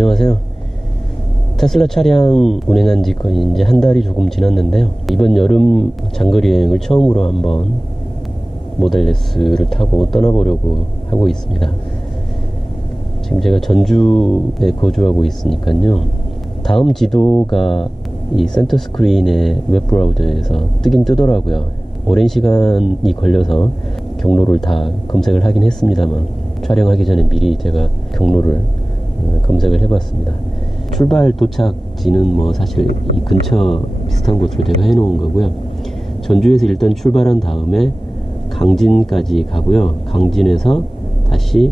안녕하세요. 테슬라 차량 운행한 지 거의 이제 한 달이 조금 지났는데요. 이번 여름 장거리 여행을 처음으로 한번 모델 S를 타고 떠나보려고 하고 있습니다. 지금 제가 전주에 거주하고 있으니까요. 다음 지도가 이 센터 스크린의 웹브라우저에서 뜨긴 뜨더라고요. 오랜 시간이 걸려서 경로를 다 검색을 하긴 했습니다만, 촬영하기 전에 미리 제가 경로를 검색을 해봤습니다. 출발 도착지는 뭐 사실 이 근처 비슷한 곳으로 제가 해놓은 거고요. 전주에서 일단 출발한 다음에 강진까지 가고요. 강진에서 다시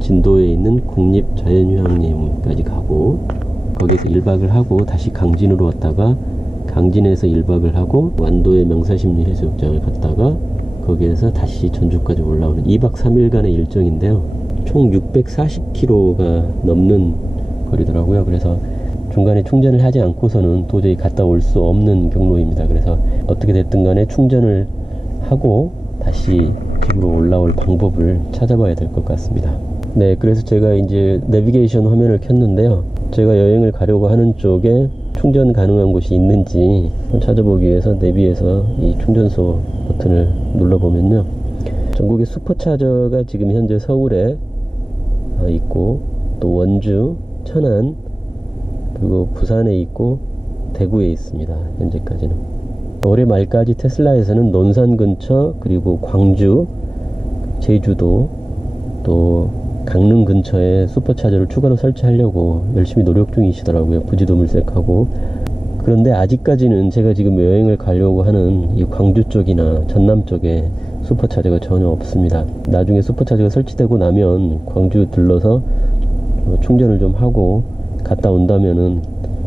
진도에 있는 국립자연휴양림까지 가고, 거기서 1박을 하고 다시 강진으로 왔다가 강진에서 1박을 하고 완도의 명사심리해수욕장을 갔다가 거기에서 다시 전주까지 올라오는 2박 3일간의 일정인데요. 총 640km가 넘는 거리더라고요. 그래서 중간에 충전을 하지 않고서는 도저히 갔다 올 수 없는 경로입니다. 그래서 어떻게 됐든 간에 충전을 하고 다시 집으로 올라올 방법을 찾아봐야 될 것 같습니다. 네, 그래서 제가 이제 내비게이션 화면을 켰는데요. 제가 여행을 가려고 하는 쪽에 충전 가능한 곳이 있는지 찾아보기 위해서 내비에서 이 충전소 버튼을 눌러보면요, 전국의 슈퍼차저가 지금 현재 서울에 있고, 또 원주, 천안, 그리고 부산에 있고 대구에 있습니다. 현재까지는. 올해 말까지 테슬라에서는 논산 근처, 그리고 광주, 제주도, 또 강릉 근처에 슈퍼차저를 추가로 설치하려고 열심히 노력 중이시더라고요. 부지도물색하고. 그런데 아직까지는 제가 지금 여행을 가려고 하는 이 광주 쪽이나 전남 쪽에 슈퍼차저가 전혀 없습니다. 나중에 슈퍼차저가 설치되고 나면 광주 들러서 충전을 좀 하고 갔다 온다면은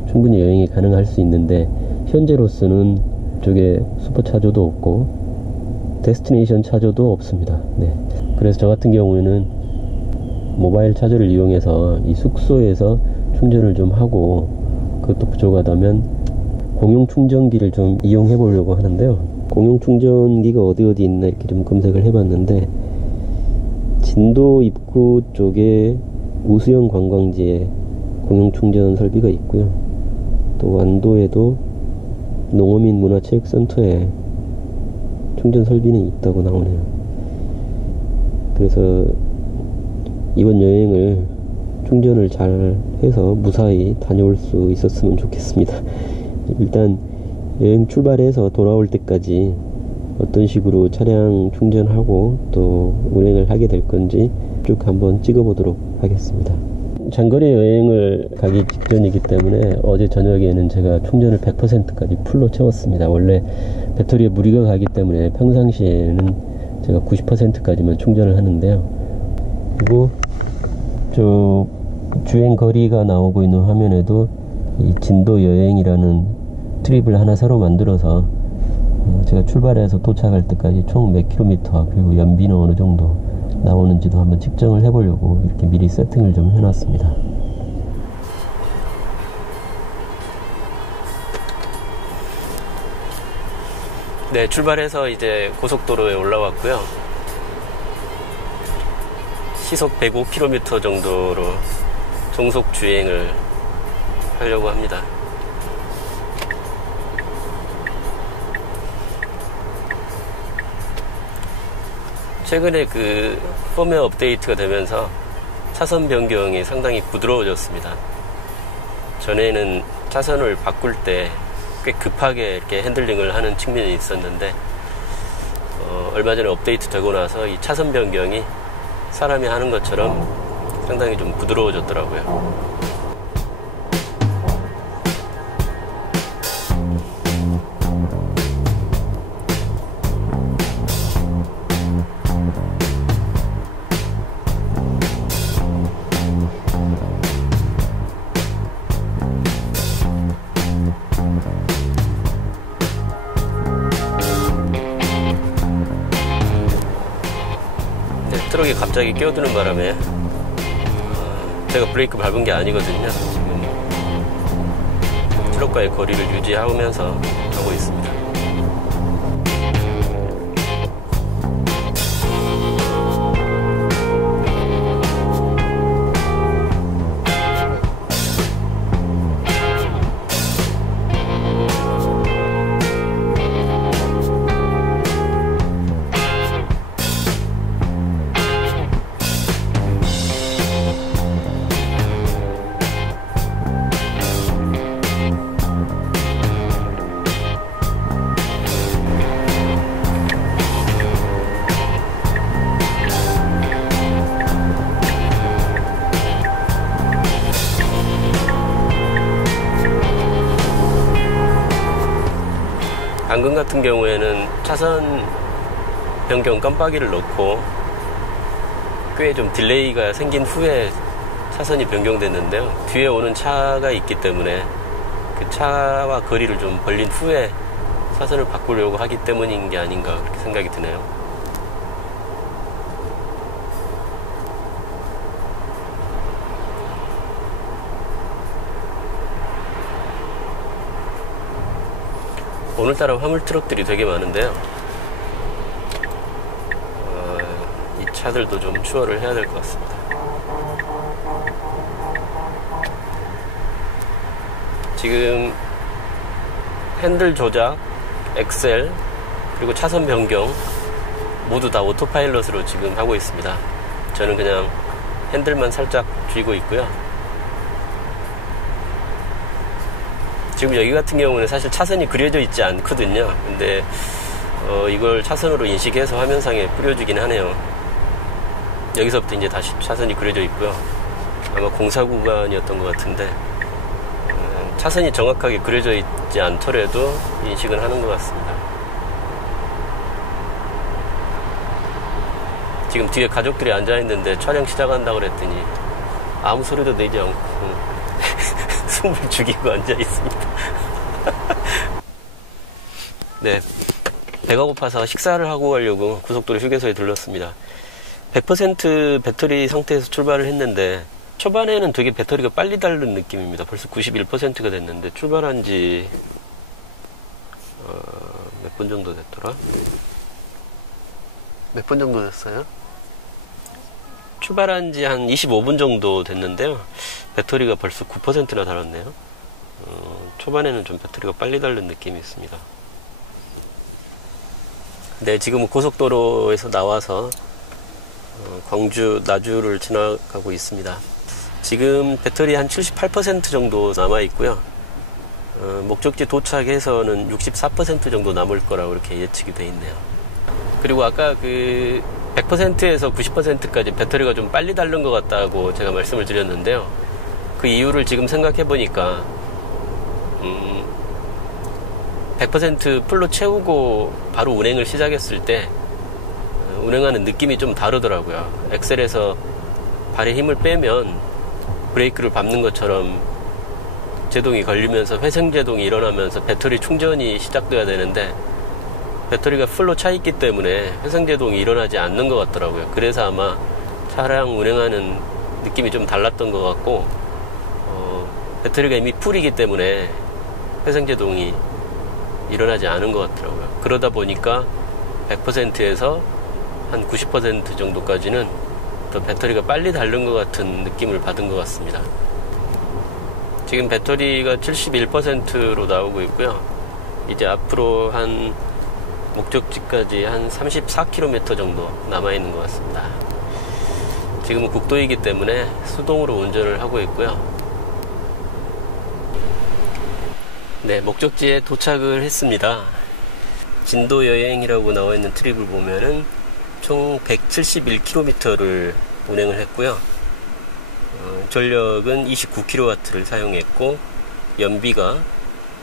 충분히 여행이 가능할 수 있는데, 현재로서는 쪽에 슈퍼차저도 없고 데스티네이션 차저도 없습니다. 네. 그래서 저 같은 경우에는 모바일 차저를 이용해서 이 숙소에서 충전을 좀 하고, 그것도 부족하다면 공용 충전기를 좀 이용해 보려고 하는데요. 공용 충전기가 어디 있나 이렇게 좀 검색을 해봤는데, 진도 입구 쪽에 우수영 관광지에 공용 충전 설비가 있고요. 또 완도에도 농어민 문화체육센터에 충전 설비는 있다고 나오네요. 그래서 이번 여행을 충전을 잘 해서 무사히 다녀올 수 있었으면 좋겠습니다. 일단 여행 출발해서 돌아올 때까지 어떤 식으로 차량 충전하고 또 운행을 하게 될 건지 쭉 한번 찍어보도록 하겠습니다. 장거리 여행을 가기 직전이기 때문에 어제 저녁에는 제가 충전을 100%까지 풀로 채웠습니다. 원래 배터리에 무리가 가기 때문에 평상시에는 제가 90%까지만 충전을 하는데요. 그리고 저 주행 거리가 나오고 있는 화면에도 이 진도 여행이라는 트립을 하나 새로 만들어서 제가 출발해서 도착할 때까지 총 몇 킬로미터, 그리고 연비는 어느 정도 나오는지도 한번 측정을 해보려고 이렇게 미리 세팅을 좀 해놨습니다. 네, 출발해서 이제 고속도로에 올라왔고요. 시속 105km 정도로 정속 주행을 하려고 합니다. 최근에 그 펌웨어 업데이트가 되면서 차선 변경이 상당히 부드러워졌습니다. 전에는 차선을 바꿀 때 꽤 급하게 이렇게 핸들링을 하는 측면이 있었는데, 얼마 전에 업데이트 되고 나서 이 차선 변경이 사람이 하는 것처럼 상당히 좀 부드러워졌더라고요. 트럭이 갑자기 끼어드는 바람에 제가 브레이크 밟은 게 아니거든요. 지금 트럭과의 거리를 유지하면서 하고 있습니다. 방금 같은 경우에는 차선 변경 깜빡이를 넣고 꽤 좀 딜레이가 생긴 후에 차선이 변경됐는데요. 뒤에 오는 차가 있기 때문에 그 차와 거리를 좀 벌린 후에 차선을 바꾸려고 하기 때문인 게 아닌가 그렇게 생각이 드네요. 오늘따라 화물 트럭들이 되게 많은데요. 이 차들도 좀 추월을 해야 될 것 같습니다. 지금 핸들 조작, 엑셀, 그리고 차선 변경 모두 다 오토파일럿으로 지금 하고 있습니다. 저는 그냥 핸들만 살짝 쥐고 있고요. 지금 여기 같은 경우는 사실 차선이 그려져 있지 않거든요. 근데 이걸 차선으로 인식해서 화면상에 뿌려주긴 하네요. 여기서부터 이제 다시 차선이 그려져 있고요. 아마 공사 구간이었던 것 같은데 차선이 정확하게 그려져 있지 않더라도 인식은 하는 것 같습니다. 지금 뒤에 가족들이 앉아있는데 촬영 시작한다고 그랬더니 아무 소리도 내지 않고 숨을 죽이고 앉아있습니다. 네, 배가 고파서 식사를 하고 가려고 고속도로 휴게소에 들렀습니다. 100% 배터리 상태에서 출발을 했는데 초반에는 되게 배터리가 빨리 닳는 느낌입니다. 벌써 91%가 됐는데 출발한 지 몇 분 정도 됐더라? 몇 분 정도 됐어요? 출발한 지 한 25분 정도 됐는데요. 배터리가 벌써 9%나 닳았네요. 초반에는 좀 배터리가 빨리 닳는 느낌이 있습니다. 네, 지금은 고속도로에서 나와서 광주 나주를 지나가고 있습니다. 지금 배터리 한 78% 정도 남아 있고요. 목적지 도착해서는 64% 정도 남을 거라고 이렇게 예측이 돼 있네요. 그리고 아까 그 100%에서 90%까지 배터리가 좀 빨리 닳는 것 같다고 제가 말씀을 드렸는데요. 그 이유를 지금 생각해 보니까 100% 풀로 채우고 바로 운행을 시작했을 때 운행하는 느낌이 좀 다르더라고요. 엑셀에서 발에 힘을 빼면 브레이크를 밟는 것처럼 제동이 걸리면서 회생제동이 일어나면서 배터리 충전이 시작돼야 되는데 배터리가 풀로 차 있기 때문에 회생제동이 일어나지 않는 것 같더라고요. 그래서 아마 차량 운행하는 느낌이 좀 달랐던 것 같고 배터리가 이미 풀이기 때문에 회생제동이 일어나지 않은 것 같더라고요. 그러다 보니까 100%에서 한 90% 정도까지는 더 배터리가 빨리 닳는 것 같은 느낌을 받은 것 같습니다. 지금 배터리가 71%로 나오고 있고요. 이제 앞으로 한 목적지까지 한 34km 정도 남아있는 것 같습니다. 지금은 국도이기 때문에 수동으로 운전을 하고 있고요. 네, 목적지에 도착을 했습니다. 진도 여행이라고 나와있는 트립을 보면은 총 171km를 운행을 했고요. 전력은 29kW를 사용했고 연비가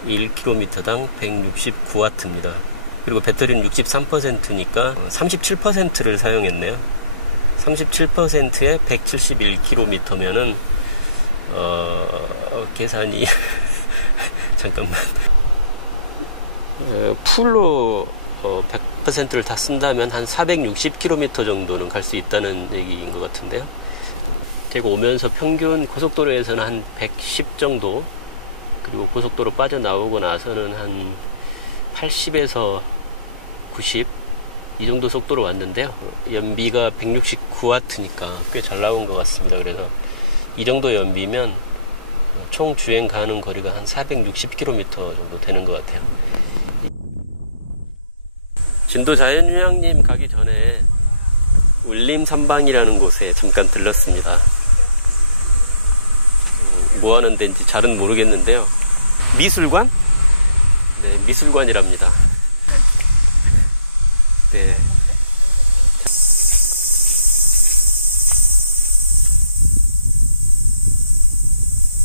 1km당 169W입니다. 그리고 배터리는 63%니까 37%를 사용했네요. 37%에 171km면은 계산이 잠깐만 풀로 100%를 다 쓴다면 한 460km 정도는 갈 수 있다는 얘기인 것 같은데요. 제가 오면서 평균 고속도로에서는 한 110 정도, 그리고 고속도로 빠져나오고 나서는 한 80에서 90 이 정도 속도로 왔는데요. 연비가 169W니까 꽤 잘 나온 것 같습니다. 그래서 이 정도 연비면 총 주행 가는 거리가 한 460km 정도 되는 것 같아요. 진도 자연휴양림 가기 전에 울림삼방이라는 곳에 잠깐 들렀습니다. 뭐 하는 데인지 잘은 모르겠는데요. 미술관? 네, 미술관이랍니다. 네.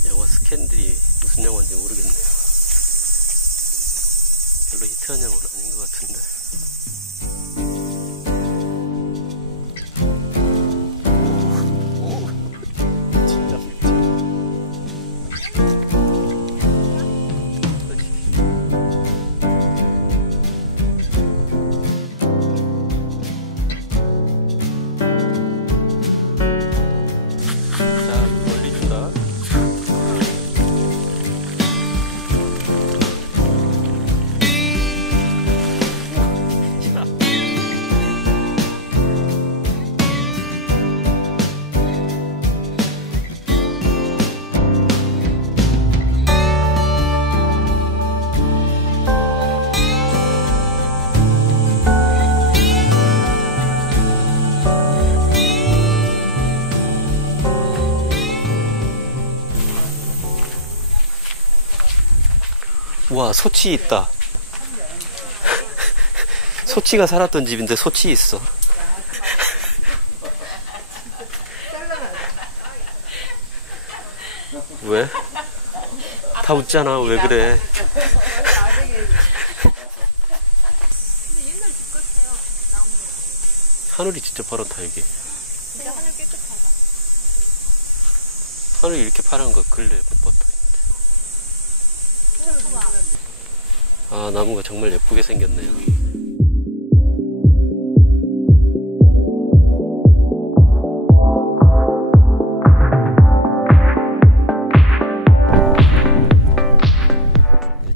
영화 스캔들이 무슨 영화인지 모르겠네요. 별로 히트한 양은 아닌 것 같은데. 와, 소치 있다. 소치가 살았던 집인데 소치 있어. 왜? 다 웃잖아. 왜 그래? 하늘이 진짜 파랗다, 이게. 하늘이 이렇게 파란 거 근래 못 봤다. 아, 나무가 정말 예쁘게 생겼네요.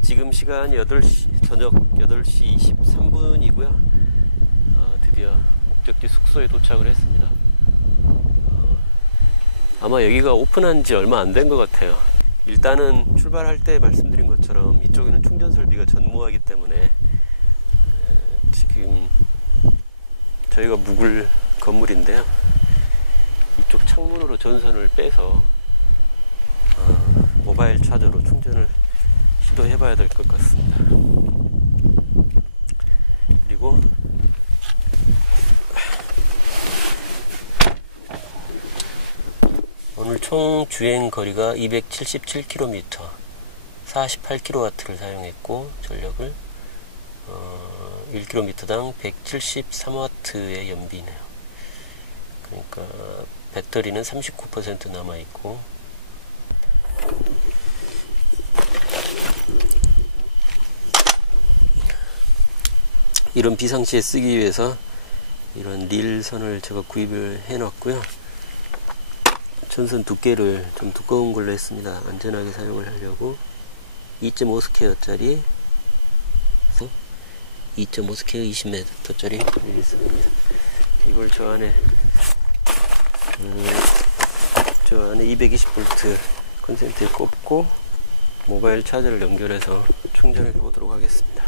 지금 시간 8시, 저녁 8시 23분이고요. 드디어 목적지 숙소에 도착을 했습니다. 아마 여기가 오픈한 지 얼마 안 된 것 같아요. 일단은 출발할 때 말씀드린 것처럼 이쪽에는 충전 설비가 전무하기 때문에 지금 저희가 묵을 건물인데요, 이쪽 창문으로 전선을 빼서 모바일 차저로 충전을 시도해 봐야 될 것 같습니다. 그리고 오늘 총 주행 거리가 277km, 48kW를 사용했고 전력을 1km당 173W의 연비네요. 그러니까 배터리는 39% 남아있고, 이런 비상시에 쓰기 위해서 이런 릴선을 제가 구입을 해 놨고요. 전선 두께를 좀 두꺼운 걸로 했습니다. 안전하게 사용을 하려고. 2.5스퀘어짜리 2.5스퀘어 20m짜리 릴선입니다. 이걸 저 안에 220V 콘센트에 꼽고 모바일 차저를 연결해서 충전해 보도록 하겠습니다.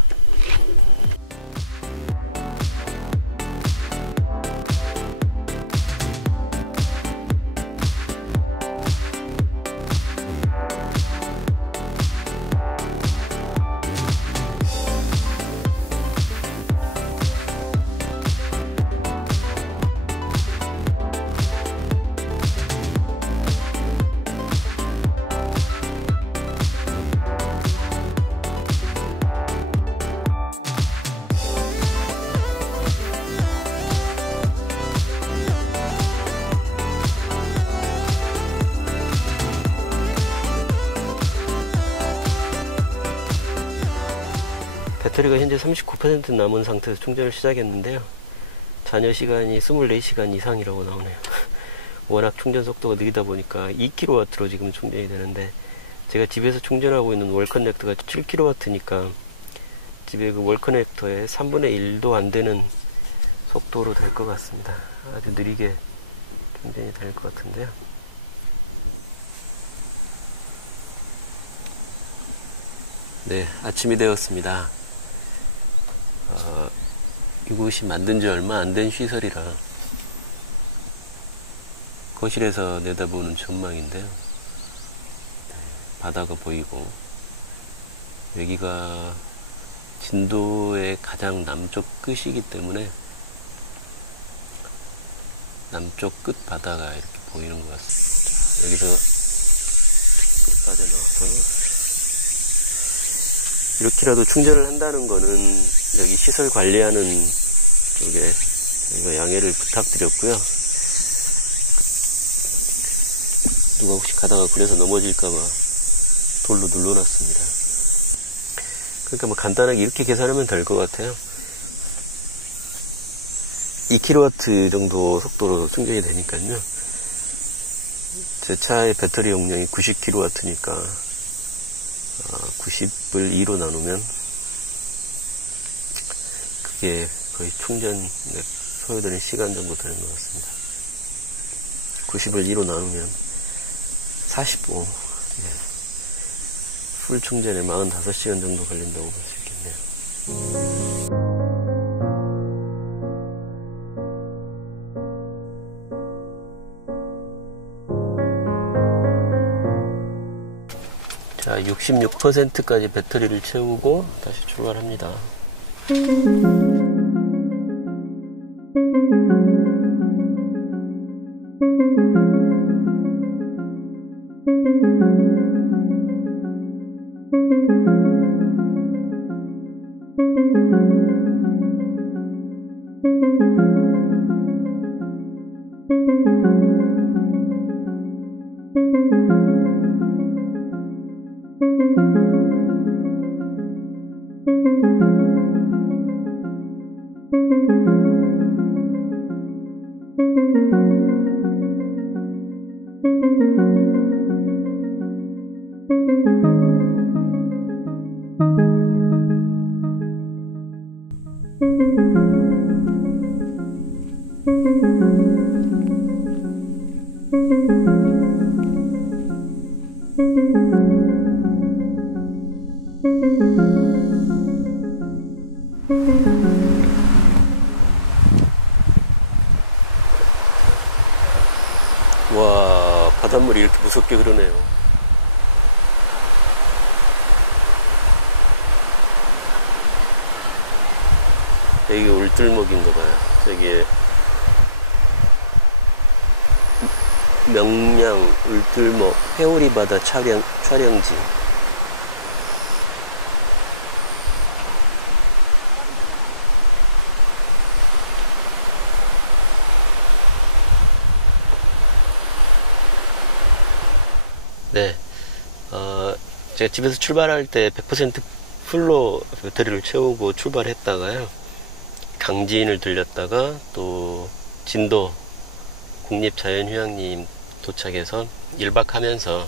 배터리가 현재 39% 남은 상태에서 충전을 시작했는데요, 잔여 시간이 24시간 이상이라고 나오네요. 워낙 충전 속도가 느리다 보니까 2kW로 지금 충전이 되는데, 제가 집에서 충전하고 있는 월 커넥터가 7kW니까 집에 그 월 커넥터의 3분의 1도 안 되는 속도로 될 것 같습니다. 아주 느리게 충전이 될 것 같은데요. 네, 아침이 되었습니다. 이곳이 만든 지 얼마 안 된 시설이라 거실에서 내다보는 전망인데요, 바다가 보이고, 여기가 진도의 가장 남쪽 끝이기 때문에 남쪽 끝 바다가 이렇게 보이는 것 같습니다. 여기서 빠져나와서 이렇게라도 충전을 한다는 거는 여기 시설 관리하는 쪽에 저희가 양해를 부탁드렸고요. 누가 혹시 가다가 그래서 넘어질까봐 돌로 눌러놨습니다. 그러니까 뭐 간단하게 이렇게 계산하면 될 것 같아요. 2kW 정도 속도로 충전이 되니까요. 제 차의 배터리 용량이 90kW니까 90을 2로 나누면 그게 거의 충전에 소요되는 시간 정도 되는 것 같습니다. 90을 2로 나누면 45, 풀 충전에 45시간 정도 걸린다고 볼 수 있겠네요. 자, 66%까지 배터리를 채우고 다시 출발합니다. 와, 바닷물이 이렇게 무섭게 흐르네요. 여기 울들목인가봐요. 저기에 명량 울들목 회오리 바다 촬영지. 네, 제가 집에서 출발할 때 100% 풀로 배터리를 채우고 출발했다가요, 강진을 들렸다가 또 진도 국립자연휴양림 도착해서 1박 하면서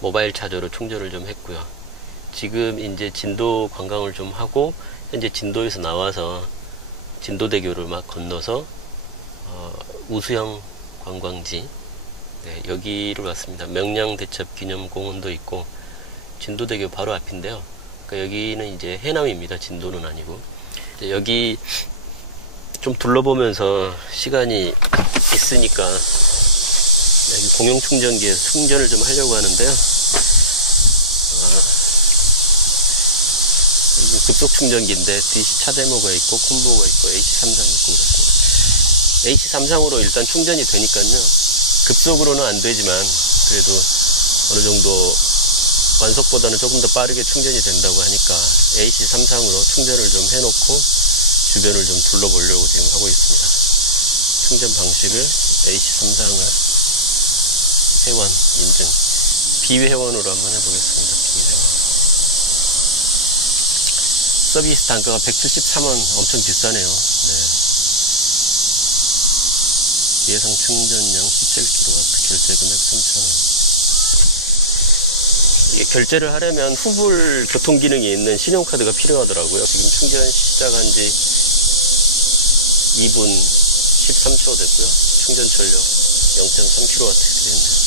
모바일 차저로 충전을 좀 했고요. 지금 이제 진도 관광을 좀 하고, 현재 진도에서 나와서 진도대교를 막 건너서 우수형 관광지, 네, 여기를 왔습니다. 명량대첩 기념공원도 있고 진도대교 바로 앞인데요. 그러니까 여기는 이제 해남입니다. 진도는 아니고. 여기 좀 둘러보면서 시간이 있으니까 여기 공용충전기에서 충전을 좀 하려고 하는데요. 급속충전기인데 DC 차데모가 있고 콤보가 있고 AC3상 있고 그렇습니다. AC3상으로 일단 충전이 되니까요, 급속으로는 안 되지만 그래도 어느 정도 완속보다는 조금 더 빠르게 충전이 된다고 하니까 AC3상으로 충전을 좀 해놓고 주변을 좀 둘러보려고 지금 하고 있습니다. 충전 방식을 AC3상을 회원 인증, 비회원으로 한번 해보겠습니다. 비회원. 서비스 단가가 173원, 엄청 비싸네요. 네. 예상 충전량 17kW, 결제 금액 3,000원. 이게 결제를 하려면 후불 교통 기능이 있는 신용카드가 필요하더라고요. 지금 충전 시작한 지 2분 13초 됐고요. 충전 전력 0.3kW 됐네요.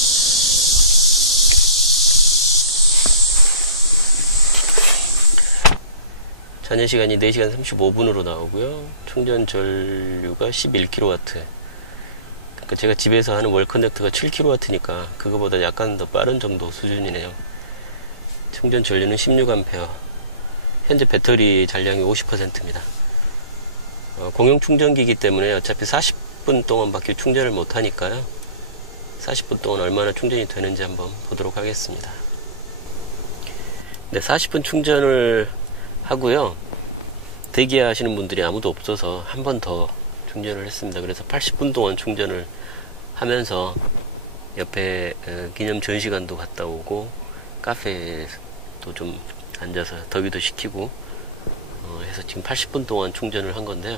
잔여 시간이 4시간 35분으로 나오고요. 충전 전류가 11kW. 그러니까 제가 집에서 하는 월 커넥터가 7kW니까 그거보다 약간 더 빠른 정도 수준이네요. 충전 전류는 16A. 현재 배터리 잔량이 50%입니다. 공용 충전기이기 때문에 어차피 40분 동안밖에 충전을 못하니까요. 40분 동안 얼마나 충전이 되는지 한번 보도록 하겠습니다. 네, 40분 충전을 하고요. 대기하시는 분들이 아무도 없어서 한 번 더 충전을 했습니다. 그래서 80분 동안 충전을 하면서 옆에 기념 전시관도 갔다 오고 카페에도 좀 앉아서 더위도 식히고 해서 지금 80분 동안 충전을 한 건데요.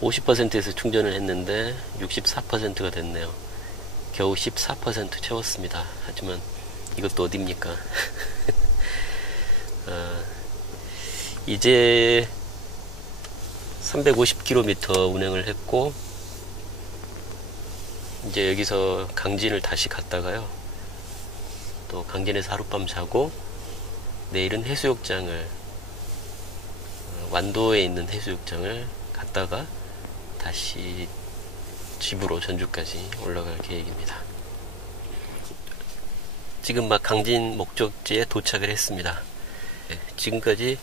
50%에서 충전을 했는데 64%가 됐네요. 겨우 14% 채웠습니다. 하지만 이것도 어딥니까? 이제 350km 운행을 했고, 이제 여기서 강진을 다시 갔다가요, 또 강진에서 하룻밤 자고 내일은 해수욕장을, 완도에 있는 해수욕장을 갔다가 다시 집으로 전주까지 올라갈 계획입니다. 지금 막 강진 목적지에 도착을 했습니다. 지금까지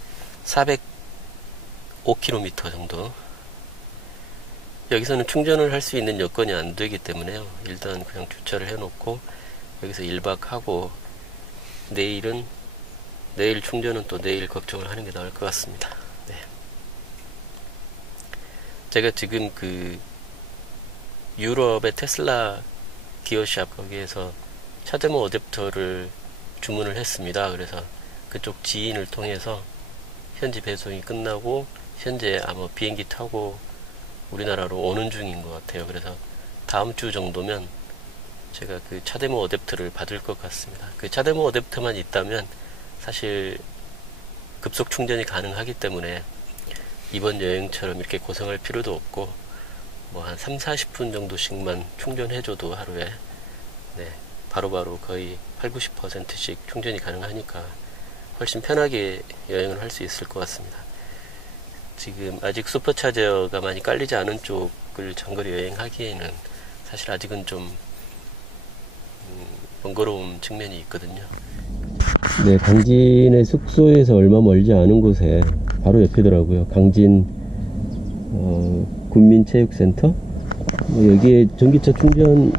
405km 정도. 여기서는 충전을 할 수 있는 여건이 안 되기 때문에요. 일단 그냥 주차를 해놓고 여기서 1박하고 내일 충전은 또 내일 걱정을 하는 게 나을 것 같습니다. 네. 제가 지금 그 유럽의 테슬라 기어샵 거기에서 차데모 어댑터를 주문을 했습니다. 그래서 그쪽 지인을 통해서 현지 배송이 끝나고 현재 아마 비행기 타고 우리나라로 오는 중인 것 같아요. 그래서 다음 주 정도면 제가 그 차데모 어댑터를 받을 것 같습니다. 그 차데모 어댑터만 있다면 사실 급속 충전이 가능하기 때문에 이번 여행처럼 이렇게 고생할 필요도 없고 뭐 한 3-40분 정도씩만 충전해줘도 하루에 바로바로 거의 80-90%씩 충전이 가능하니까 훨씬 편하게 여행을 할 수 있을 것 같습니다. 지금 아직 슈퍼차저가 많이 깔리지 않은 쪽을 장거리 여행하기에는 사실 아직은 좀 번거로운 측면이 있거든요. 네, 강진의 숙소에서 얼마 멀지 않은 곳에 바로 옆이더라고요. 강진 군민체육센터? 여기에 전기차 충전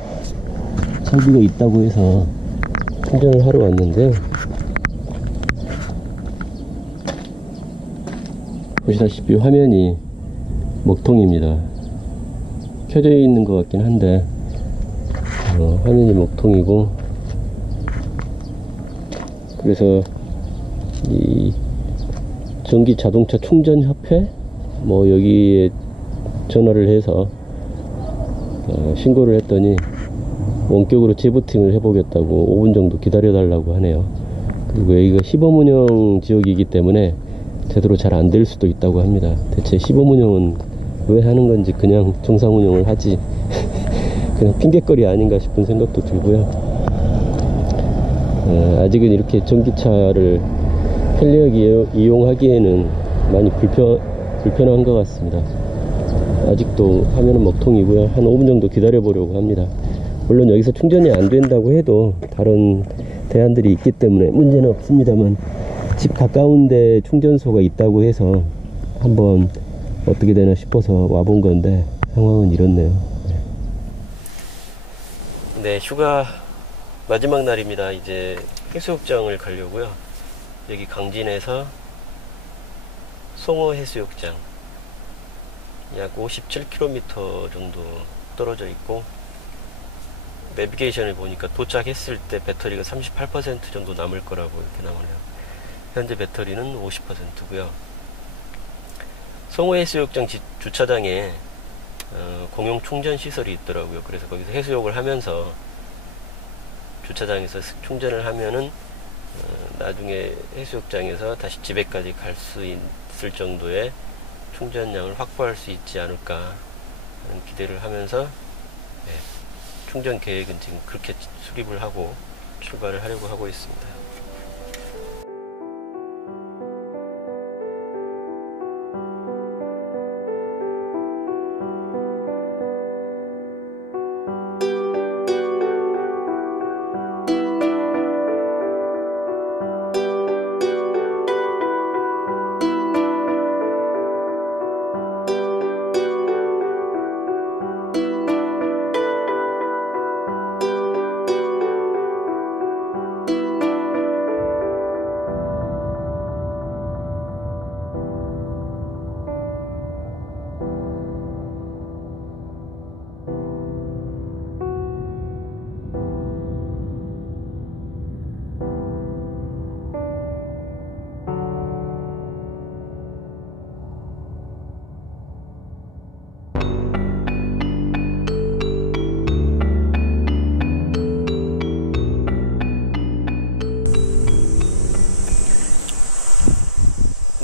장비가 있다고 해서 충전을 하러 왔는데요. 보시다시피 화면이 먹통입니다. 켜져 있는 것 같긴 한데 화면이 먹통이고, 그래서 이 전기 자동차 충전 협회 뭐 여기에 전화를 해서 신고를 했더니 원격으로 재부팅을 해보겠다고 5분 정도 기다려 달라고 하네요. 그리고 여기가 시범운영 지역이기 때문에 제대로 잘 안 될 수도 있다고 합니다. 대체 시범운영은 왜 하는 건지 그냥 정상운영을 하지 그냥 핑계거리 아닌가 싶은 생각도 들고요. 아직은 이렇게 전기차를 편리하게 이용하기에는 많이 불편한 것 같습니다. 아직도 화면은 먹통이고요. 한 5분 정도 기다려 보려고 합니다. 물론 여기서 충전이 안 된다고 해도 다른 대안들이 있기 때문에 문제는 없습니다만, 집 가까운데 충전소가 있다고 해서 한번 어떻게 되나 싶어서 와본 건데 상황은 이렇네요. 네, 휴가 마지막 날입니다. 이제 해수욕장을 가려고요. 여기 강진에서 송어 해수욕장 약 57km 정도 떨어져 있고, 내비게이션을 보니까 도착했을 때 배터리가 38% 정도 남을 거라고 이렇게 나오네요. 현재 배터리는 50%고요. 송호 해수욕장 주차장에 공용 충전 시설이 있더라고요. 그래서 거기서 해수욕을 하면서 주차장에서 충전을 하면은 나중에 해수욕장에서 다시 집에까지 갈 수 있을 정도의 충전량을 확보할 수 있지 않을까 하는 기대를 하면서 충전 계획은 지금 그렇게 수립을 하고 출발을 하려고 하고 있습니다.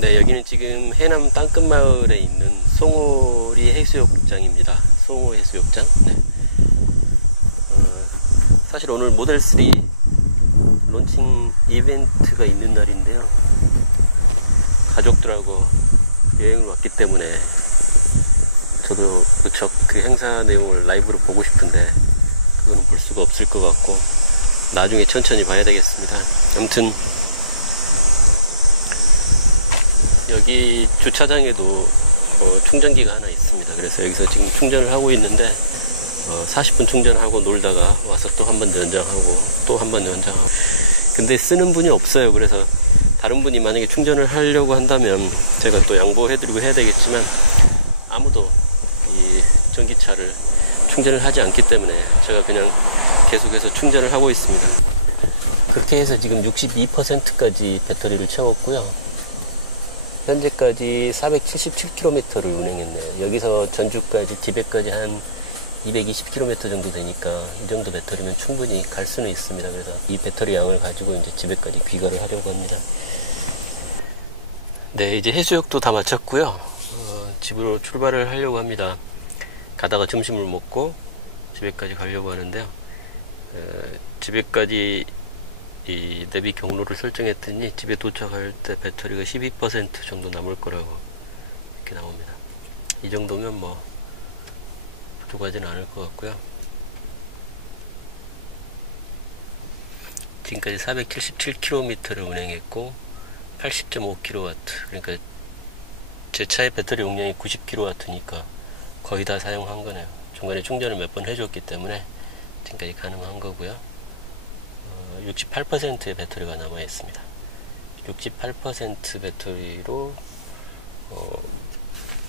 네, 여기는 지금 해남 땅끝마을에 있는 송오리 해수욕장입니다. 송오 해수욕장. 네. 사실 오늘 모델 3 론칭 이벤트가 있는 날인데요. 가족들하고 여행을 왔기 때문에 저도 무척 그 행사 내용을 라이브로 보고 싶은데 그거는 볼 수가 없을 것 같고 나중에 천천히 봐야 되겠습니다. 아무튼 여기 주차장에도 충전기가 하나 있습니다. 그래서 여기서 지금 충전을 하고 있는데 40분 충전하고 놀다가 와서 또 한 번 연장하고 또 한 번 연장하고, 근데 쓰는 분이 없어요. 그래서 다른 분이 만약에 충전을 하려고 한다면 제가 또 양보해드리고 해야 되겠지만 아무도 이 전기차를 충전을 하지 않기 때문에 제가 그냥 계속해서 충전을 하고 있습니다. 그렇게 해서 지금 62%까지 배터리를 채웠고요. 현재까지 477km를 운행했네요. 여기서 전주까지 티벳까지 한 220km 정도 되니까 이 정도 배터리면 충분히 갈 수는 있습니다. 그래서 이 배터리 양을 가지고 이제 집에까지 귀가를 하려고 합니다. 네, 이제 해수욕도 다 마쳤고요. 집으로 출발을 하려고 합니다. 가다가 점심을 먹고 집에까지 가려고 하는데요. 집에까지 이 내비 경로를 설정했더니 집에 도착할 때 배터리가 12% 정도 남을 거라고 이렇게 나옵니다. 이 정도면 뭐 부족하지는 않을 것 같고요. 지금까지 477km를 운행했고 80.5kW, 그러니까 제 차의 배터리 용량이 90kW니까 거의 다 사용한 거네요. 중간에 충전을 몇 번 해줬기 때문에 지금까지 가능한 거고요. 68%의 배터리가 남아 있습니다. 68% 배터리로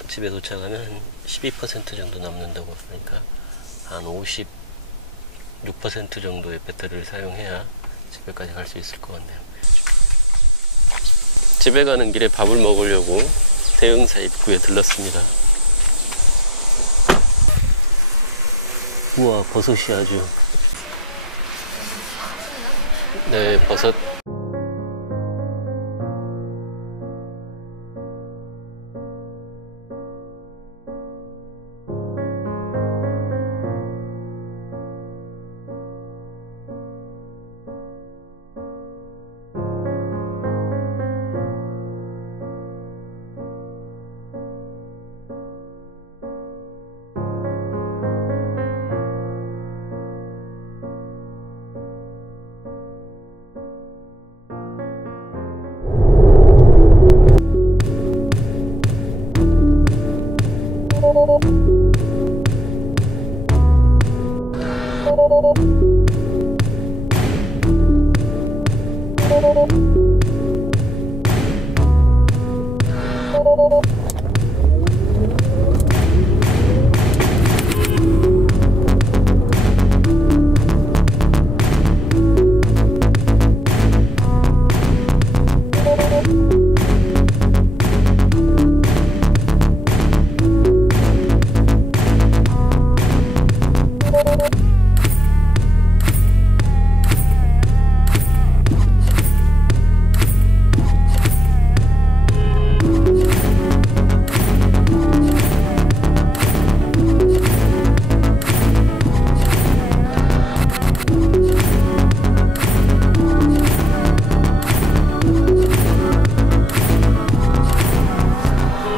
집에 도착하면 12% 정도 남는다고 하니까 한 56% 정도의 배터리를 사용해야 집에까지 갈 수 있을 것 같네요. 집에 가는 길에 밥을 먹으려고 대흥사 입구에 들렀습니다. 우와, 버섯이 아주. 네, 버섯.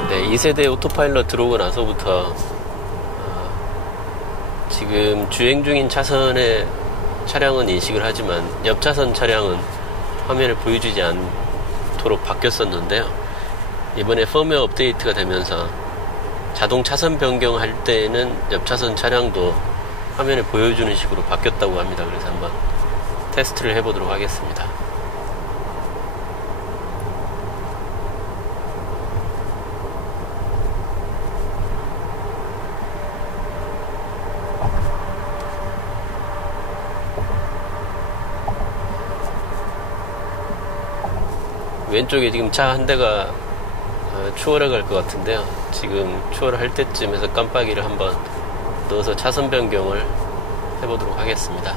네, 2세대 오토파일럿 들어오고 나서부터 지금 주행 중인 차선의 차량은 인식을 하지만 옆 차선 차량은 화면을 보여주지 않도록 바뀌었었는데요. 이번에 펌웨어 업데이트가 되면서 자동 차선 변경할 때에는 옆 차선 차량도 화면을 보여주는 식으로 바뀌었다고 합니다. 그래서 한번 테스트를 해보도록 하겠습니다. 왼쪽에 지금 차 한 대가 추월해 갈 것 같은데요. 지금 추월할 때쯤에서 깜빡이를 한번 넣어서 차선 변경을 해보도록 하겠습니다.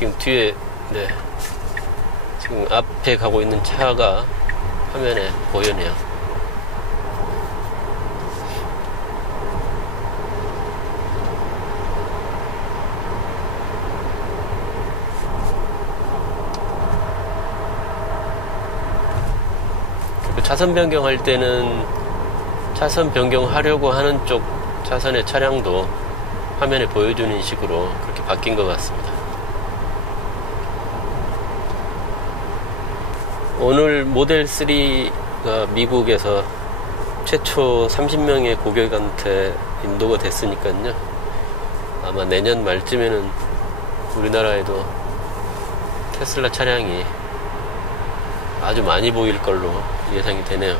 지금 뒤에, 네, 지금 앞에 가고 있는 차가 화면에 보이네요. 차선 변경할 때는 차선 변경하려고 하는 쪽 차선의 차량도 화면에 보여주는 식으로 그렇게 바뀐 것 같습니다. 오늘 모델 3가 미국에서 최초 30명의 고객한테 인도가 됐으니까요. 아마 내년 말쯤에는 우리나라에도 테슬라 차량이 아주 많이 보일 걸로 예상이 되네요.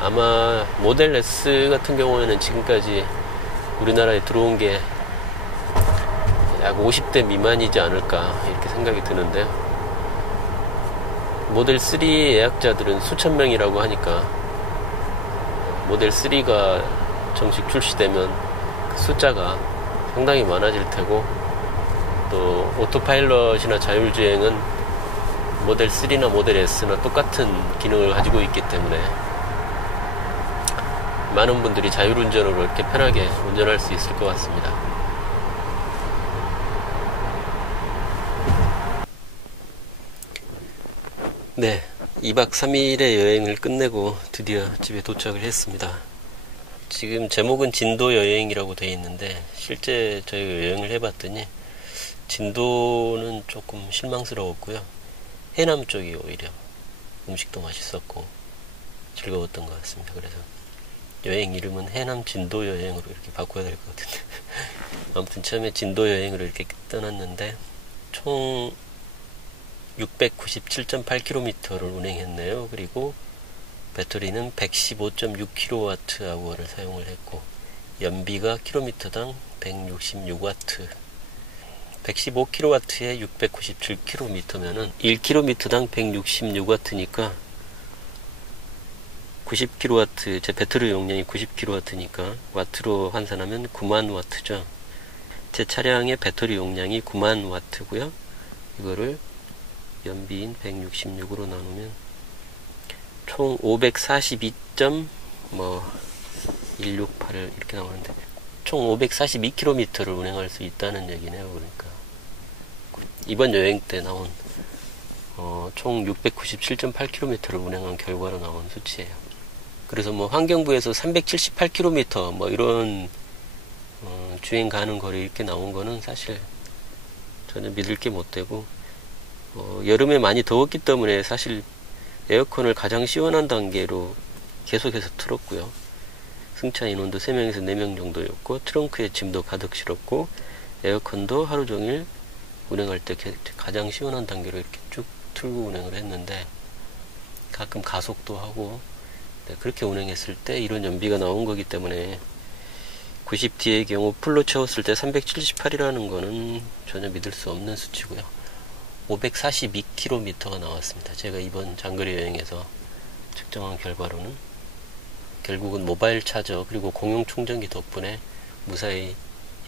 아마 모델 S 같은 경우에는 지금까지 우리나라에 들어온 게 약 50대 미만이지 않을까 이렇게 생각이 드는데요. 모델 3 예약자들은 수천 명이라고 하니까 모델 3가 정식 출시되면 그 숫자가 상당히 많아질 테고, 또 오토파일럿이나 자율주행은 모델 3나 모델 S나 똑같은 기능을 가지고 있기 때문에 많은 분들이 자율운전으로 이렇게 편하게 운전할 수 있을 것 같습니다. 네, 2박 3일의 여행을 끝내고 드디어 집에 도착을 했습니다. 지금 제목은 진도 여행이라고 되어 있는데 실제 저희가 여행을 해봤더니 진도는 조금 실망스러웠고요. 해남 쪽이 오히려 음식도 맛있었고 즐거웠던 것 같습니다. 그래서 여행 이름은 해남 진도 여행으로 이렇게 바꿔야 될 것 같은데 아무튼 처음에 진도 여행으로 이렇게 떠났는데 총 697.8km를 운행했네요. 그리고 배터리는 115.6kWh를 사용을 했고, 연비가 킬로미터당 166W, 115kW에 697km면은 1km당 166W니까 90kW, 제 배터리 용량이 90kW니까 와트로 환산하면 90,000W죠. 제 차량의 배터리 용량이 90,000W고요. 이거를 연비인 166으로 나누면 총 542.168 이렇게 나오는데 총 542km를 운행할 수 있다는 얘기네요. 그러니까 이번 여행 때 나온 총 697.8km를 운행한 결과로 나온 수치예요. 그래서 뭐 환경부에서 378km 뭐 이런 주행 가능 거리 이렇게 나온 거는 사실 전혀 믿을 게 못 되고, 여름에 많이 더웠기 때문에 사실 에어컨을 가장 시원한 단계로 계속해서 틀었고요. 승차 인원도 3명에서 4명 정도였고, 트렁크에 짐도 가득 실었고, 에어컨도 하루 종일 운행할 때 가장 시원한 단계로 이렇게 쭉 틀고 운행을 했는데, 가끔 가속도 하고, 네, 그렇게 운행했을 때 이런 연비가 나온 거기 때문에 90D의 경우 풀로 채웠을 때 378이라는 거는 전혀 믿을 수 없는 수치고요. 542km가 나왔습니다. 제가 이번 장거리 여행에서 측정한 결과로는 결국은 모바일 차저 그리고 공용 충전기 덕분에 무사히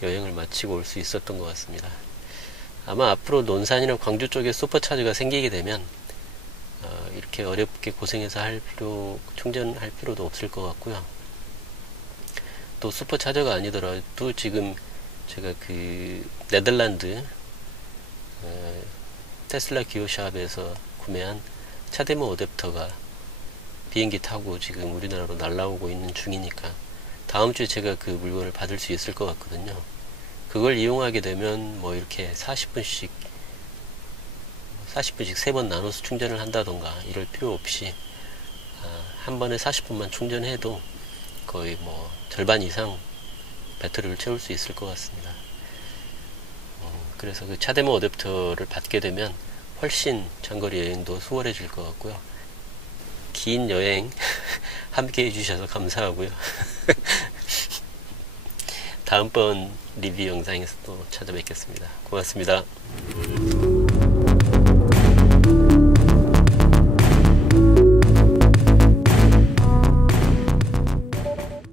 여행을 마치고 올 수 있었던 것 같습니다. 아마 앞으로 논산이나 광주 쪽에 슈퍼차저가 생기게 되면 이렇게 어렵게 고생해서 충전할 필요도 없을 것 같고요. 또 슈퍼차저가 아니더라도 지금 제가 그 네덜란드 테슬라 기어샵에서 구매한 차데모 어댑터가 비행기 타고 지금 우리나라로 날라오고 있는 중이니까 다음 주에 제가 그 물건을 받을 수 있을 것 같거든요. 그걸 이용하게 되면 뭐 이렇게 40분씩 3번 나눠서 충전을 한다던가 이럴 필요 없이 한 번에 40분만 충전해도 거의 뭐 절반 이상 배터리를 채울 수 있을 것 같습니다. 그래서 그 차데모 어댑터를 받게 되면 훨씬 장거리 여행도 수월해질 것 같고요. 긴 여행 함께 해주셔서 감사하고요. 다음번 리뷰 영상에서 또 찾아뵙겠습니다. 고맙습니다.